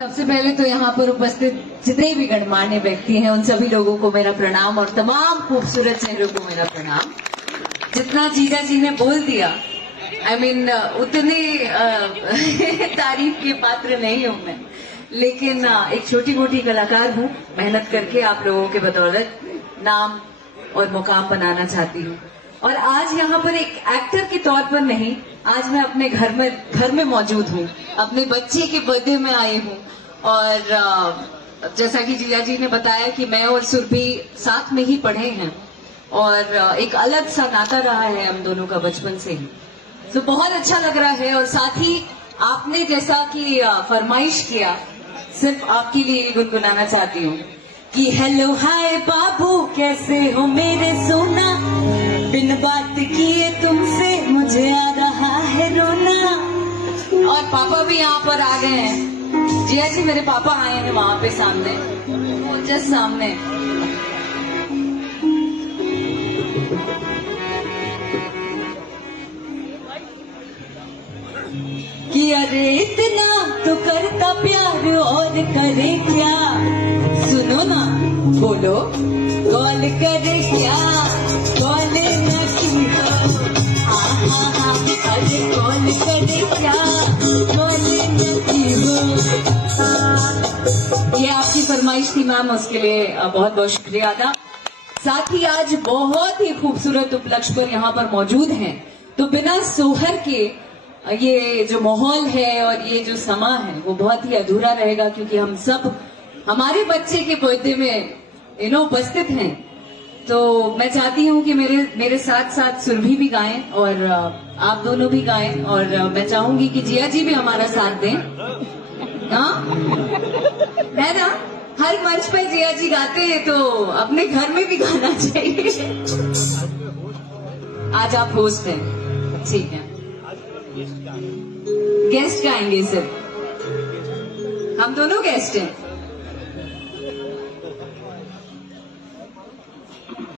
सबसे पहले तो यहाँ पर उपस्थित जितने भी गणमान्य व्यक्ति हैं उन सभी लोगों को मेरा प्रणाम और तमाम खूबसूरत चेहरों को मेरा प्रणाम। जितना जीजा जी ने बोल दिया उतनी तारीफ के पात्र नहीं हूँ मैं, लेकिन एक छोटी मोटी कलाकार हूँ। मेहनत करके आप लोगों के बदौलत नाम और मुकाम बनाना चाहती हूँ। और आज यहाँ पर एक एक्टर के तौर पर नहीं, आज मैं अपने घर में मौजूद हूँ, अपने बच्चे के बर्थडे में आई हूँ। और जैसा कि जीजा जी ने बताया कि मैं और सुरभि साथ में ही पढ़े हैं और एक अलग सा नाता रहा है हम दोनों का बचपन से ही। तो बहुत अच्छा लग रहा है। और साथ ही आपने जैसा कि फरमाइश किया, सिर्फ आपके लिए गुनगुनाना चाहती हूँ कि हेलो हाय बाबू कैसे हो मेरे सोना, बिन बात किए तुमसे मुझे आ रहा है रोना। और पापा भी यहाँ पर आ गए हैं। जिया जी मेरे पापा आए हैं वहां पे सामने, वो जस्ट सामने। कि अरे इतना तो करता प्यार और करे क्या, सुनो ना बोलो कॉल करे क्या, कॉल न की हो अरे कॉल करे क्या, कॉल न की हो। ये आपकी फरमाइश थी मैम, उसके लिए बहुत बहुत शुक्रिया अदा। साथ ही आज बहुत ही खूबसूरत उपलक्ष्य पर यहाँ पर मौजूद हैं, तो बिना सोहर के ये जो माहौल है और ये जो समा है वो बहुत ही अधूरा रहेगा, क्योंकि हम सब हमारे बच्चे के बर्थडे में उपस्थित हैं। तो मैं चाहती हूँ कि मेरे साथ साथ सुरभि भी गाएं और आप दोनों भी गाएं, और मैं चाहूंगी कि जिया जी भी हमारा साथ दें। हाँ है ना, हर मंच पर जिया जी गाते हैं तो अपने घर में भी गाना चाहिए। आज आप होस्ट हैं, ठीक है, गेस्ट गाएंगे सिर्फ, हम दोनों गेस्ट हैं।